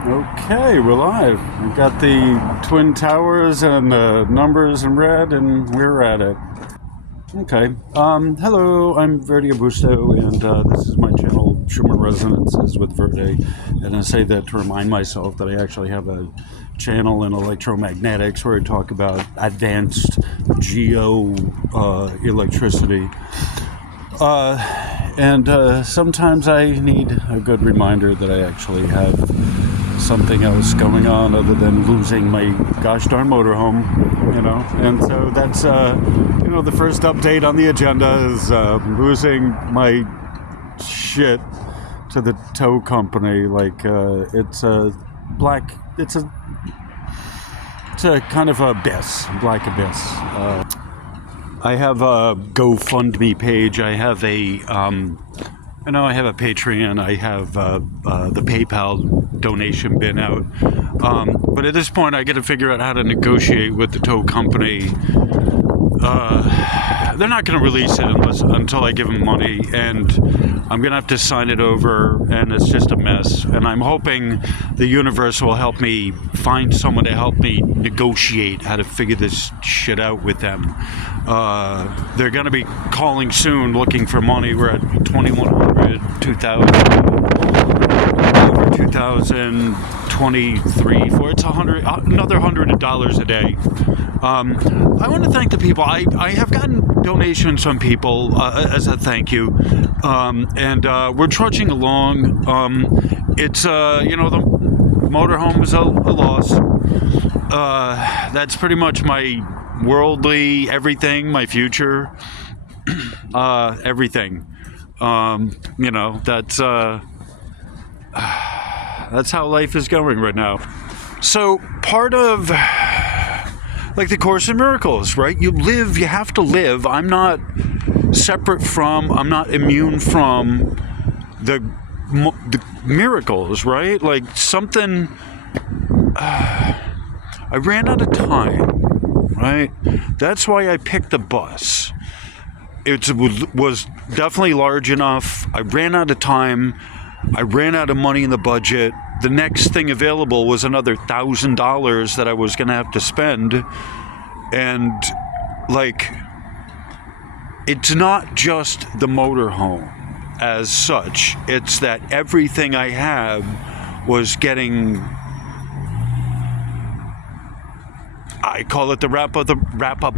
Okay, we're live. We've got the Twin Towers and the numbers in red, and we're at it. Okay. Hello, I'm Verde Busto, and this is my channel, Schumann Resonances with Verde. And I say that to remind myself that I actually have a channel in electromagnetics where I talk about advanced electricity. And sometimes I need a good reminder that I actually have something else going on other than losing my gosh darn motorhome, and so that's the first update on the agenda is losing my shit to the tow company. It's a kind of black abyss. I have a GoFundMe page. I have a I have a Patreon. I have the PayPal donation bin out. But at this point, I got to figure out how to negotiate with the tow company. They're not going to release it until I give them money, and I'm going to have to sign it over, and it's just a mess. And I'm hoping the universe will help me find someone to help me negotiate how to figure this shit out with them. They're going to be calling soon looking for money. We're at 2,100, 2,000, over 2,000, 23, for it's another $100 a day. I want to thank the people. I have gotten donations from people as a thank you, and we're trudging along. It's the motorhome is a loss. That's pretty much my worldly everything, my future, everything. That's how life is going right now. So part of the Course in Miracles, right? You have to live. I'm not immune from the miracles, right? Like something, I ran out of time, right? That's why I picked the bus. It was definitely large enough. I ran out of time. I ran out of money in the budget. The next thing available was another $1,000 that I was going to have to spend. And, it's not just the motorhome as such. It's that everything I have was getting... I call it the wrap up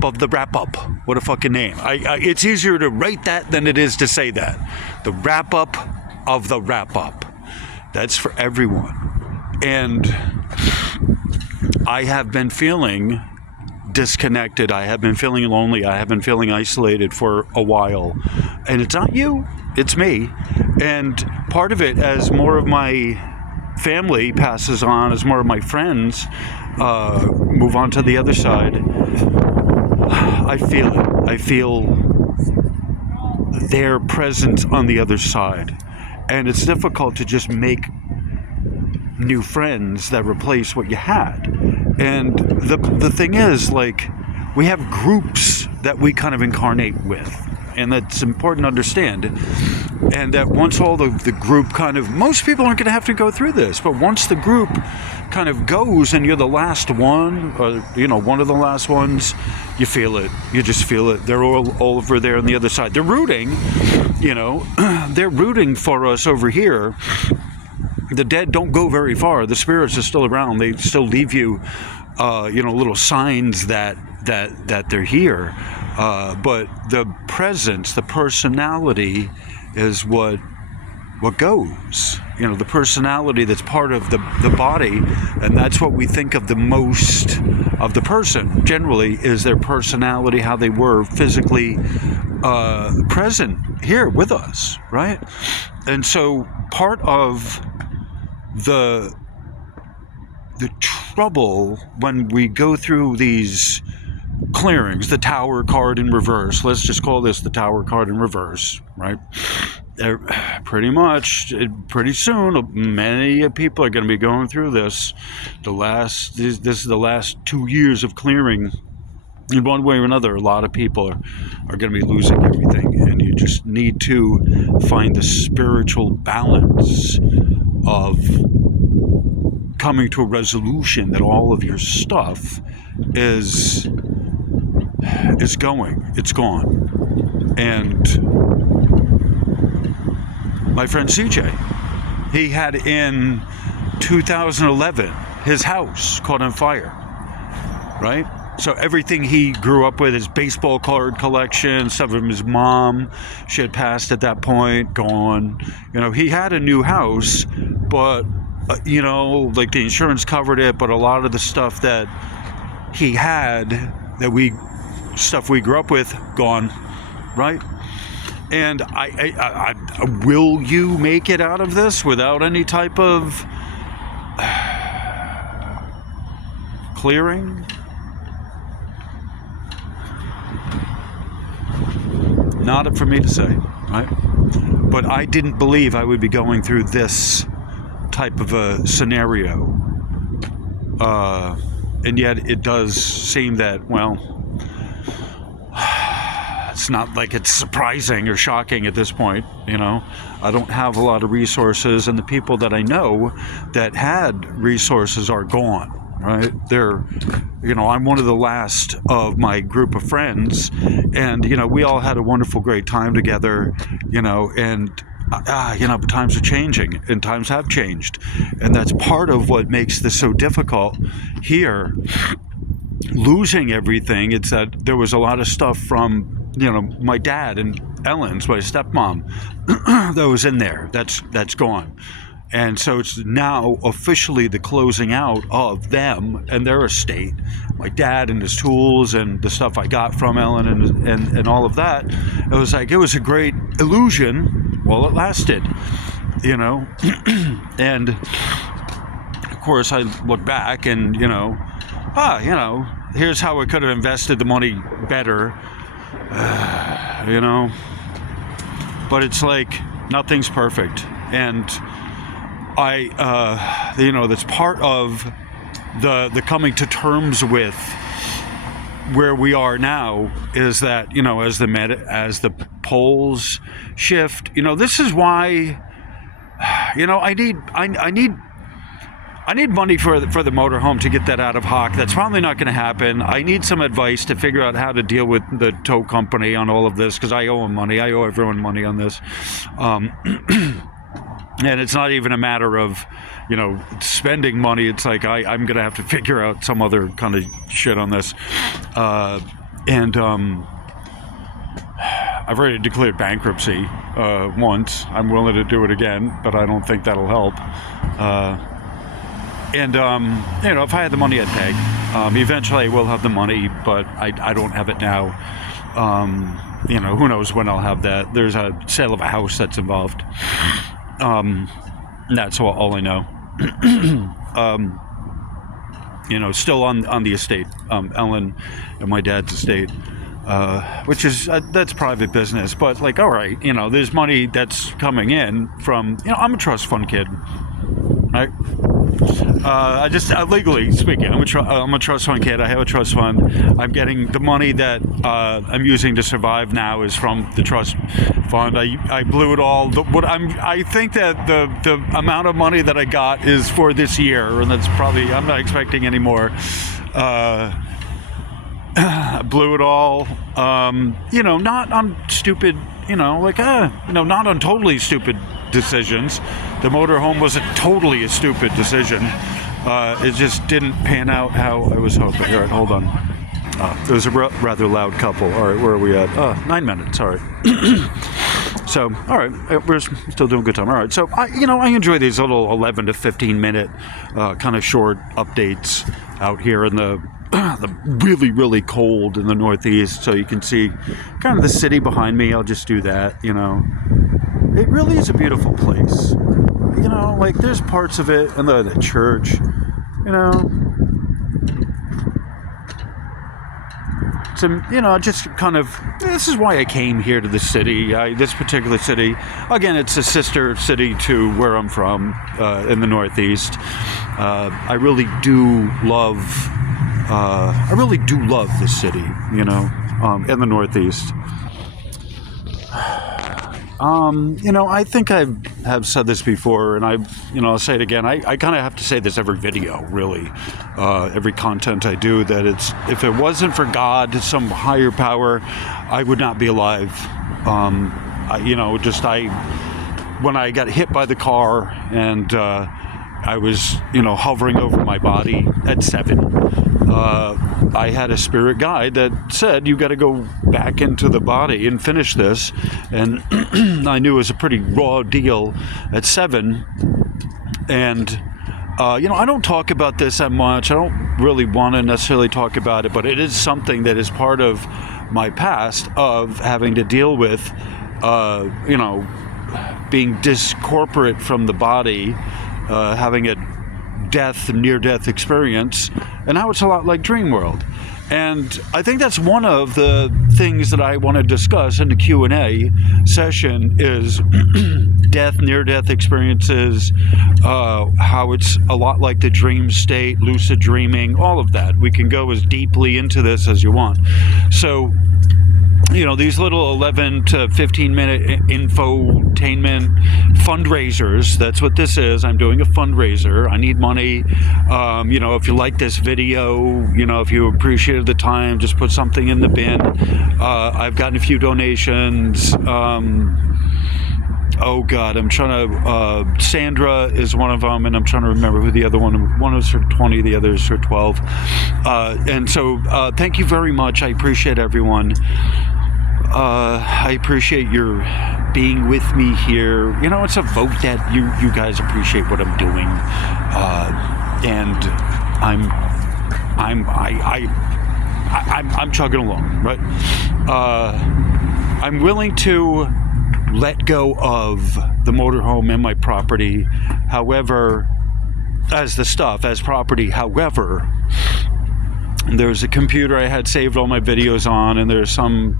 of the wrap up. What a fucking name. It's easier to write that than it is to say that. The wrap up of the wrap up. That's for everyone. And I have been feeling disconnected. I have been feeling lonely. I have been feeling isolated for a while. And it's not you, it's me. And part of it, as more of my family passes on, as more of my friends move on to the other side, I feel it. I feel their presence on the other side. And it's difficult to just make new friends that replace what you had. And the thing is, we have groups that we kind of incarnate with. And that's important to understand. And that once all the group most people aren't going to have to go through this, but once the group kind of goes and you're the last one, or, one of the last ones, you feel it. You just feel it. They're all over there on the other side. They're rooting, they're rooting for us over here. The dead don't go very far. The spirits are still around. They still leave you, little signs that they're here. But the presence, the personality is what goes. The personality that's part of the body, and that's what we think of the most of the person. Generally, is their personality, how they were physically present here with us, right? And so part of the trouble when we go through these clearings, the tower card in reverse, let's just call this the tower card in reverse, right? Pretty soon, many people are going to be going through this. This is the last 2 years of clearing. In one way or another, a lot of people are going to be losing everything, and you just need to find the spiritual balance of coming to a resolution that all of your stuff is it's gone. And my friend CJ, he had in 2011 his house caught on fire, right? So everything he grew up with, his baseball card collection, stuff from his mom, she had passed at that point, gone. You know, he had a new house, but, you know, like the insurance covered it, but a lot of the stuff that he had, stuff we grew up with, gone, right? And I will you make it out of this without any type of clearing? Not for me to say, right? But I didn't believe I would be going through this type of a scenario. And yet it does seem that, well, it's not like it's surprising or shocking at this point, you know. I don't have a lot of resources, and the people that I know that had resources are gone. Right? They're, you know, I'm one of the last of my group of friends, and, you know, we all had a wonderful, great time together, you know, and, you know, times are changing, and times have changed. And that's part of what makes this so difficult here, losing everything. It's that there was a lot of stuff from, you know, my dad and Ellen's, my stepmom, that was in there. That's gone. And so it's now officially the closing out of them and their estate. My dad and his tools and the stuff I got from Ellen and all of that. It was like, it was a great illusion while it lasted, you know. And of course I look back and, you know, you know, here's how I could have invested the money better, you know. But it's like, nothing's perfect. And you know, that's part of the coming to terms with where we are now, is that, you know, as the polls shift, you know, this is why, you know, I need money for the motorhome to get that out of hock. That's probably not going to happen. I need some advice to figure out how to deal with the tow company on all of this, because I owe them money. I owe everyone money on this. And it's not even a matter of, you know, spending money. It's like I'm going to have to figure out some other kind of shit on this. And I've already declared bankruptcy once. I'm willing to do it again, but I don't think that'll help. And you know, if I had the money, I'd pay. Eventually I will have the money, but I don't have it now. You know, who knows when I'll have that. There's a sale of a house that's involved. That's all I know. You know, still on the estate, Ellen and my dad's estate, which is, that's private business, but like, all right, you know, there's money that's coming in from, you know, I'm a trust fund kid, right? Legally speaking, I'm a trust fund kid. I have a trust fund. I'm getting the money that I'm using to survive now is from the trust fund. I blew it all. I think that the amount of money that I got is for this year, and that's probably, I'm not expecting any more. Blew it all. You know, not on stupid, you know, like, you know, not on totally stupid decisions. The motorhome wasn't totally a stupid decision. It just didn't pan out how I was hoping. All right, hold on. It was a rather loud couple. All right, where are we at? 9 minutes. All right. So, all right, we're still doing good time. All right. So, you know, I enjoy these little 11 to 15 minute kind of short updates out here in the really, really cold in the Northeast. So you can see kind of the city behind me. I'll just do that, you know. It really is a beautiful place. You know, like there's parts of it, and the church, you know. So, you know, just kind of, this is why I came here to the city, this particular city. Again, it's a sister city to where I'm from, in the Northeast. I really do love this city, you know, in the Northeast. I think I have said this before, and I'll say it again. I kind of have to say this every video, really, every content I do, that if it wasn't for God, some higher power, I would not be alive. When I got hit by the car and I was, hovering over my body at 7. I had a spirit guide that said, you got to go back into the body and finish this. And I knew it was a pretty raw deal at 7. And, I don't talk about this that much. I don't really want to necessarily talk about it, but it is something that is part of my past of having to deal with, being discorporate from the body, having a near-death experience, and how it's a lot like Dream World. And I think that's one of the things that I want to discuss in the Q&A session is near-death experiences, how it's a lot like the dream state, lucid dreaming, all of that. We can go as deeply into this as you want. So, these little 11 to 15 minute infotainment fundraisers, that's what this is. I'm doing a fundraiser. I need money. If you like this video, if you appreciated the time, just put something in the bin. I've gotten a few donations. Oh God, I'm trying to, Sandra is one of them, and I'm trying to remember who the other one was for 20, the other is for 12. And so, thank you very much. I appreciate everyone. I appreciate your being with me here. It's a vote that you guys appreciate what I'm doing. And I'm chugging along, right? I'm willing to let go of the motorhome and my property, however, as property. However, there's a computer I had saved all my videos on, and there's some,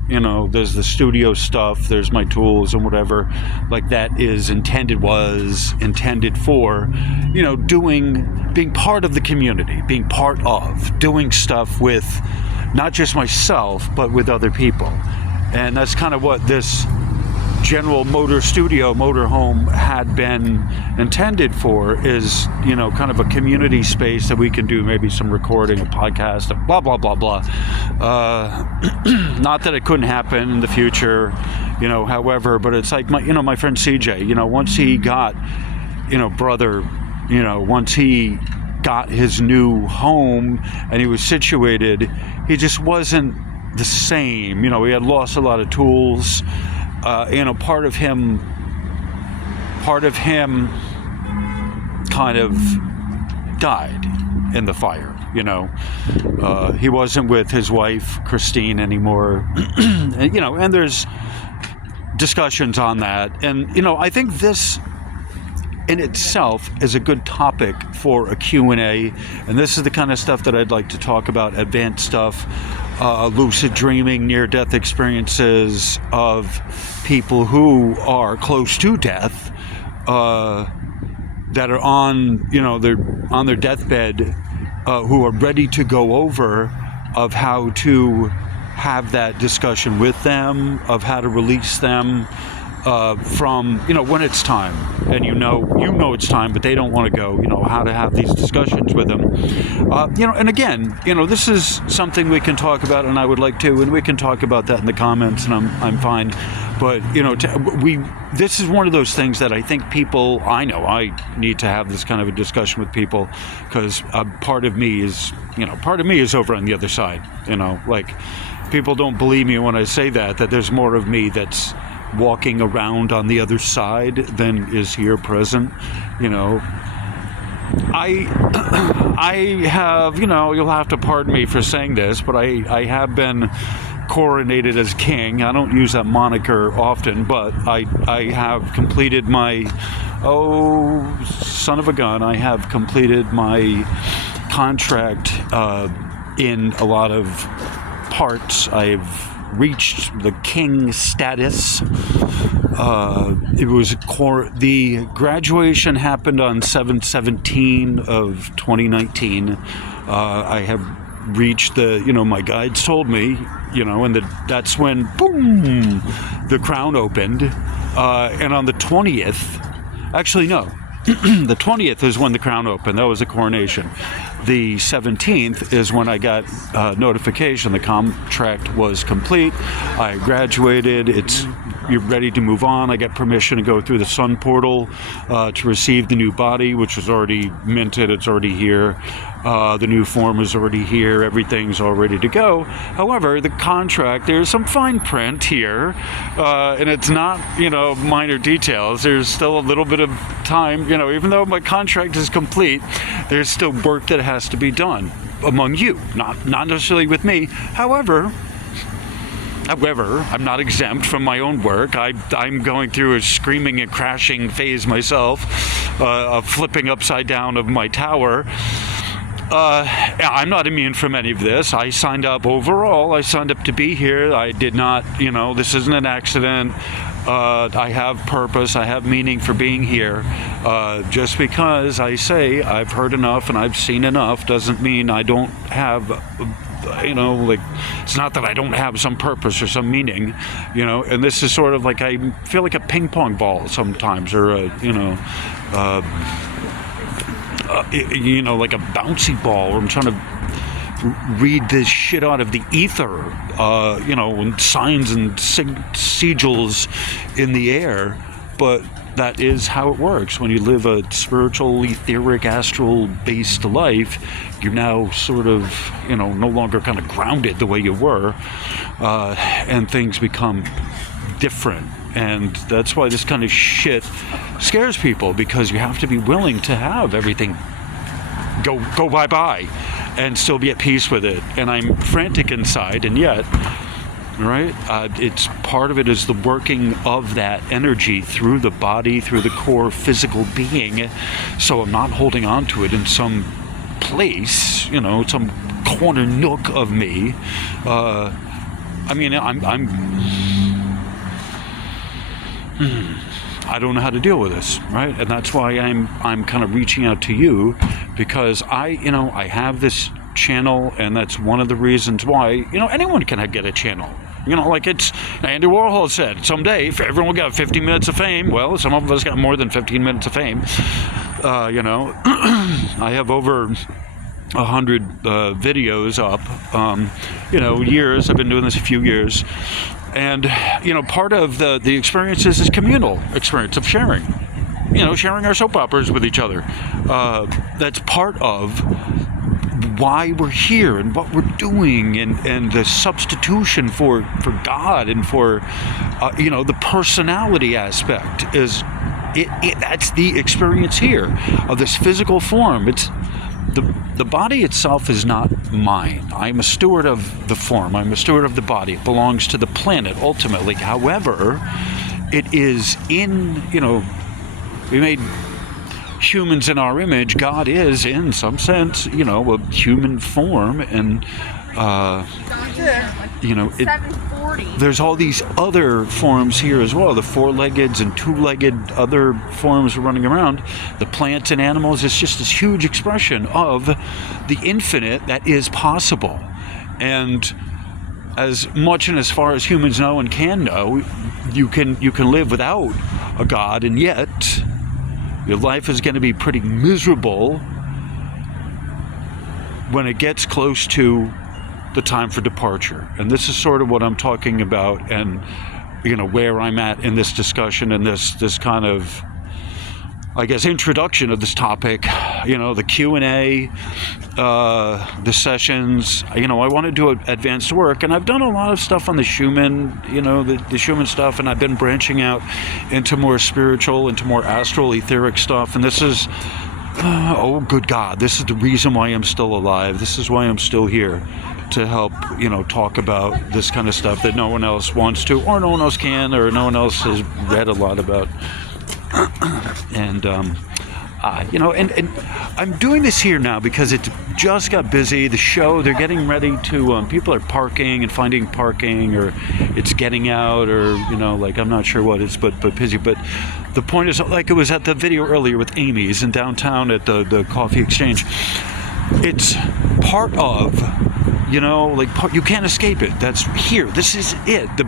there's the studio stuff, there's my tools and whatever, like that was intended for, being part of the community, being part of, doing stuff with not just myself, but with other people. And that's kind of what this general motorhome had been intended for, is kind of a community space that we can do maybe some recording, a podcast, blah blah blah blah. Not that it couldn't happen in the future, however, but it's like my friend CJ, once he got once he got his new home and he was situated, he just wasn't the same. He had lost a lot of tools. Part of him kind of died in the fire. He wasn't with his wife Christine anymore. And there's discussions on that. And I think this in itself is a good topic for a Q&A, and this is the kind of stuff that I'd like to talk about, advanced stuff, lucid dreaming, near-death experiences of people who are close to death, that are on, they're on their deathbed, who are ready to go over of how to have that discussion with them, of how to release them from, when it's time, and it's time, but they don't want to go, how to have these discussions with them. And again, this is something we can talk about, and I would like to, and we can talk about that in the comments, and I'm fine. But, this is one of those things that I think I need to have this kind of a discussion with people, because part of me is over on the other side, like, people don't believe me when I say that there's more of me that's walking around on the other side than is here present. I have, you'll have to pardon me for saying this, but I have been coronated as king. I don't use that moniker often, but I have completed my, son of a gun, I have completed my contract in a lot of parts. I've reached the king status. The graduation happened on 7/17 of 2019. I have reached the, my guides told me, and that's when, boom, the crown opened. And on the 20th, actually, no, the 20th is when the crown opened. That was the coronation. The 17th is when I got notification the contract was complete. I graduated. You're ready to move on. I got permission to go through the sun portal to receive the new body, which was already minted. It's already here. The new form is already here. Everything's all ready to go. However, the contract, there's some fine print here, and it's not, minor details. There's still a little bit of time, even though my contract is complete, there's still work that has to be done among you, not necessarily with me. However, I'm not exempt from my own work. I'm going through a screaming and crashing phase myself, flipping upside down of my tower. I'm not immune from any of this. I signed up overall. I signed up to be here. I did not, this isn't an accident. I have purpose. I have meaning for being here. Just because I say I've heard enough and I've seen enough doesn't mean I don't have, it's not that I don't have some purpose or some meaning, and this is sort of like I feel like a ping pong ball sometimes, or like a bouncy ball, where I'm trying to read this shit out of the ether, and signs and sigils in the air. But that is how it works. When you live a spiritual, etheric, astral-based life, you're now sort of, no longer kind of grounded the way you were, and things become different. And that's why this kind of shit scares people, because you have to be willing to have everything go bye-bye and still be at peace with it. And I'm frantic inside, and yet, right, it's part of it is the working of that energy through the body, through the core physical being. So I'm not holding on to it in some place, some corner nook of me. I don't know how to deal with this, right? And that's why I'm kind of reaching out to you, because I have this channel, and that's one of the reasons why, anyone can get a channel. Like it's Andy Warhol said, someday if everyone got 15 minutes of fame, well, some of us got more than 15 minutes of fame. I have over 100 videos up, years. I've been doing this a few years. And, part of the experience is this communal experience of sharing, sharing our soap operas with each other. That's part of why we're here and what we're doing, and the substitution for God, and for, the personality aspect is that's the experience here of this physical form. It's the body itself is not mine. I'm a steward of the form. I'm a steward of the body. It belongs to the planet ultimately. However, it is in, we made humans in our image. God is, in some sense, a human form, and there's all these other forms here as well, the four-legged and two-legged other forms running around, the plants and animals. It's just this huge expression of the infinite that is possible. And as much and as far as humans know and can know, you can live without a God, and yet your life is going to be pretty miserable when it gets close to the time for departure. And this is sort of what I'm talking about, and where I'm at in this discussion, and this kind of, I guess, introduction of this topic, the Q&A, the sessions. I want to do advanced work, and I've done a lot of stuff on the Schumann, the Schumann stuff, and I've been branching out into more spiritual, into more astral, etheric stuff. And this is, oh good God, this is the reason why I'm still alive. This is why I'm still here, to help, talk about this kind of stuff that no one else wants to, or no one else can, or no one else has read a lot about. And and I'm doing this here now because it just got busy. The show, they're getting ready to, people are parking and finding parking, or it's getting out, or, I'm not sure what it's, but busy. But the point is, like it was at the video earlier with Amy's in downtown at the Coffee Exchange. it's part of, you know, like you can't escape it. That's here. This is it. The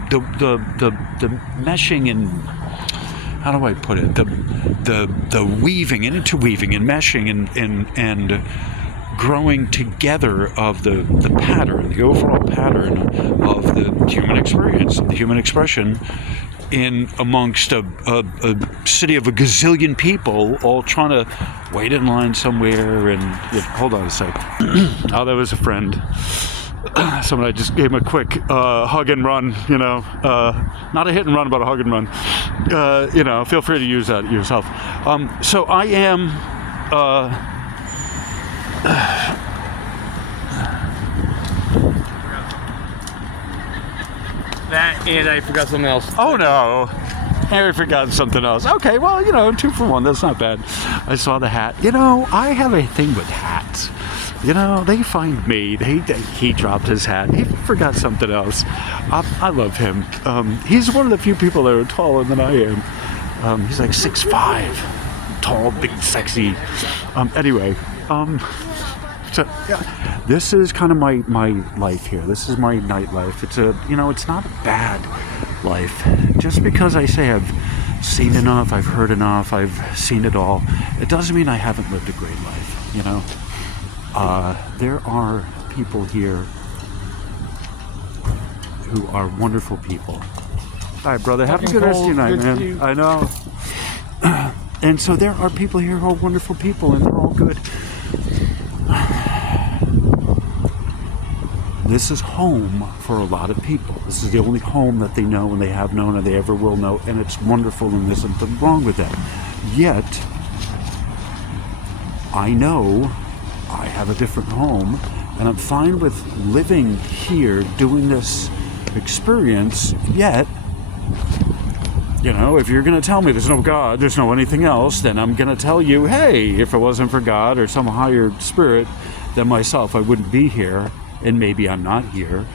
meshing and, how do I put it? The weaving and interweaving and meshing and growing together of the pattern, the overall pattern of the human experience, the human expression, in amongst a city of a gazillion people all trying to wait in line somewhere. And hold on a sec. Oh, that was a friend. Someone I just gave him a quick hug and run, you know, not a hit and run, but a hug and run. You know, feel free to use that yourself. So I am that, and I forgot something else. Oh no, I forgot something else. Okay, well, you know, 2 for 1, that's not bad. I saw the hat. You know, I have a thing with hats. You know, they find me. He dropped his hat. He forgot something else. I love him. He's one of the few people that are taller than I am. He's like 6'5", tall, big, sexy. Anyway, so yeah, this is kind of my life here. This is my nightlife. It's it's not a bad life. Just because I say I've seen enough, I've heard enough, I've seen it all, it doesn't mean I haven't lived a great life. You know. There are people here who are wonderful people. All right, brother, have a good rest of your night, man. I know. And so there are people here who are wonderful people, and they're all good. This is home for a lot of people. This is the only home that they know and they have known and they ever will know, and it's wonderful, and there's nothing wrong with that. Yet, I know I have a different home, and I'm fine with living here, doing this experience, yet, you know, if you're going to tell me there's no God, there's no anything else, then I'm going to tell you, hey, if it wasn't for God or some higher spirit than myself, I wouldn't be here, and maybe I'm not here.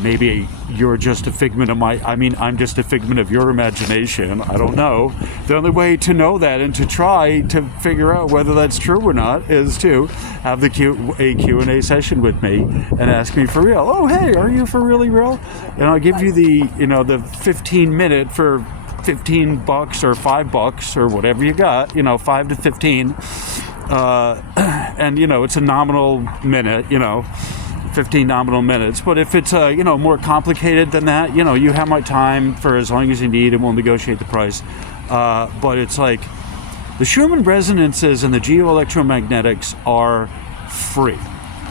Maybe you're just a figment of I'm just a figment of your imagination. I don't know. The only way to know that and to try to figure out whether that's true or not is to have a Q&A session with me and ask me for real. Oh, hey, are you for really real? And I'll give you the 15-minute for $15 or $5 or whatever you got, 5 to 15. And, it's a nominal minute, 15 nominal minutes. But if it's more complicated than that, you have my time for as long as you need, and we'll negotiate the price. But it's like the Schumann resonances and the geoelectromagnetics are free,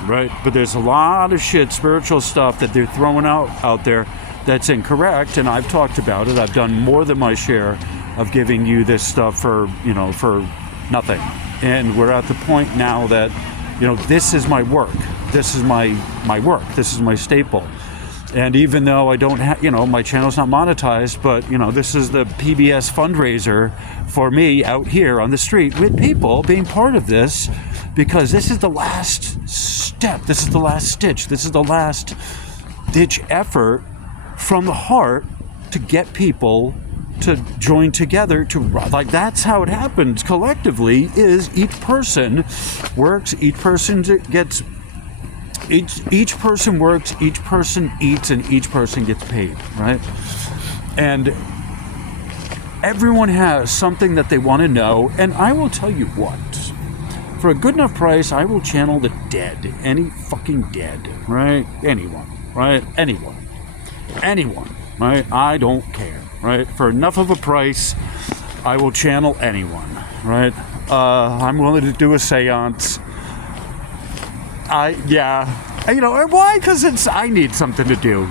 right? But there's a lot of spiritual stuff that they're throwing out there that's incorrect, and I've talked about it. I've done more than my share of giving you this stuff for nothing. And we're at the point now that this is my work. This is my work. This is my staple. And even though I don't have, my channel's not monetized, but, this is the PBS fundraiser for me out here on the street with people being part of this, because this is the last step. This is the last stitch. This is the last ditch effort from the heart to get people to join together that's how it happens collectively. Is each person works, each person gets, each person works, each person eats, and each person gets paid, right? And everyone has something that they want to know, and I will tell you what, for a good enough price, I will channel the dead, any fucking dead, right? Anyone, right? Anyone, right? I don't care. Right? For enough of a price, I will channel anyone, right? I'm willing to do a seance. Why? Because I need something to do,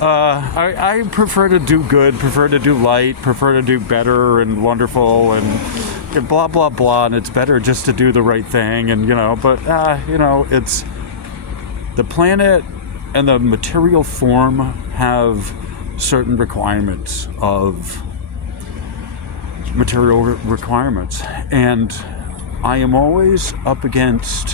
I prefer to do good, prefer to do light, prefer to do better and wonderful and blah, blah, blah, and it's better just to do the right thing, and, it's the planet and the material form have certain requirements of material requirements, and I am always up against,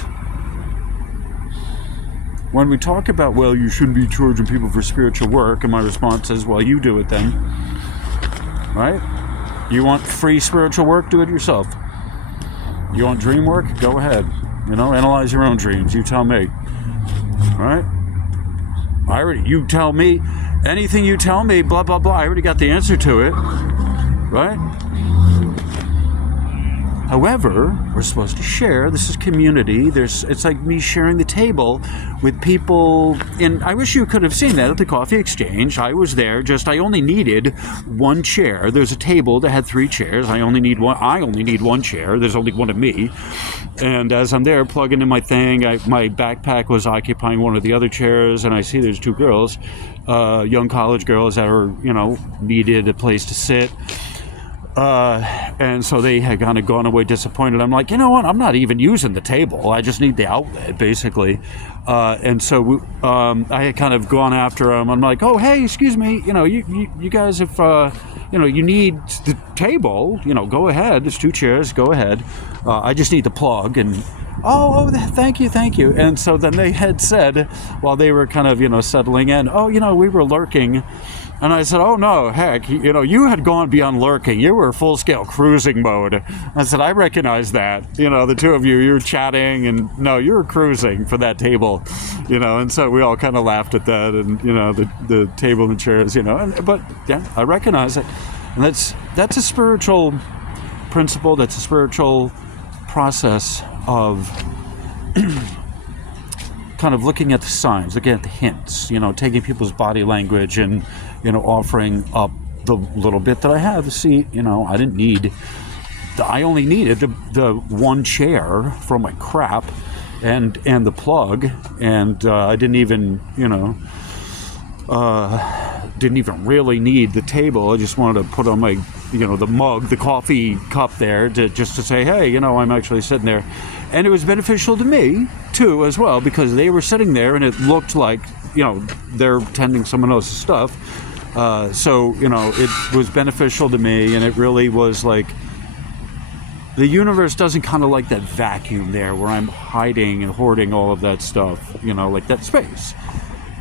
when we talk about, well, you shouldn't be charging people for spiritual work, and my response is, well, you do it then, right? You want free spiritual work? Do it yourself. You want dream work? Go ahead. You know, analyze your own dreams. You tell me. All right? You tell me. Anything you tell me, blah, blah, blah. I already got the answer to it. Right? However, we're supposed to share. This is community. It's like me sharing the table with people. And I wish you could have seen that at the coffee exchange. I was there. I only needed one chair. There's a table that had 3 chairs. I only need one chair. There's only one of me. And as I'm there plugging in my thing, my backpack was occupying one of the other chairs, and I see there's 2 girls, young college girls that are, needed a place to sit. And so they had kind of gone away disappointed. I'm like, you know what? I'm not even using the table. I just need the outlet, basically. And so I had kind of gone after them. I'm like, oh, hey, excuse me. You guys, if, you need the table, go ahead. There's 2 chairs. Go ahead. I just need the plug. And, oh, thank you. And so then they had said, while they were kind of, settling in, oh, we were lurking. And I said, oh, no, heck, you had gone beyond lurking. You were full-scale cruising mode. I said, I recognize that. The 2 of you were chatting, and no, you were cruising for that table. And so we all kind of laughed at that, and, the table and chairs, but yeah, I recognize it. And that's a spiritual principle. That's a spiritual process of kind of looking at the signs, looking at the hints, taking people's body language and, offering up the little bit that I have. See, I only needed the one chair for my crap and the plug, and I didn't even really need the table. I just wanted to put on my, the mug, the coffee cup there just to say, hey, I'm actually sitting there. And it was beneficial to me, too, as well, because they were sitting there and it looked like, they're tending someone else's stuff. So, it was beneficial to me, and it really was like, the universe doesn't kind of like that vacuum there where I'm hiding and hoarding all of that stuff, like that space.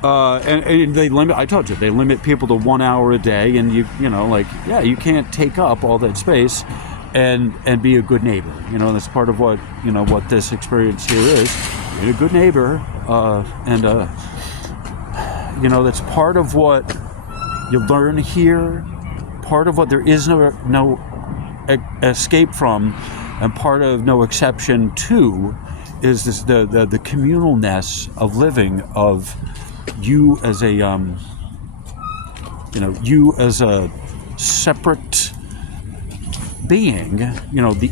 And they limit, I told you, they limit people to 1 hour a day, and you can't take up all that space and be a good neighbor. That's part of what, what this experience here is. Be a good neighbor, and that's part of what you learn here, part of what there is no escape from, and part of no exception to is this the communalness of living, of you as a you as a separate being,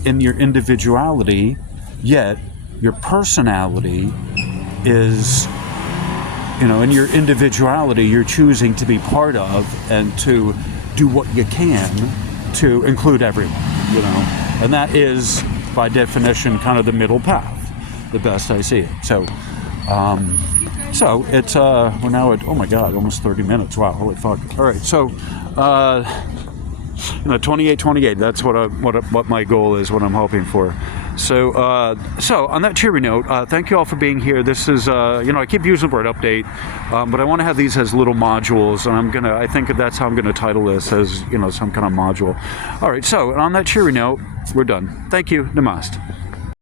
in your individuality, yet your personality is, in your individuality, you're choosing to be part of and to do what you can to include everyone, and that is, by definition, kind of the middle path, the best I see it. So it's we're now at, oh my God, almost 30 minutes. Wow, holy fuck. All right, so 28. That's what my goal is, what I'm hoping for. So on that cheery note, thank you all for being here. This is, I keep using the word update, but I want to have these as little modules, and I think that's how I'm gonna title this, as some kind of module. All right, so on that cheery note, we're done. Thank you. Namaste.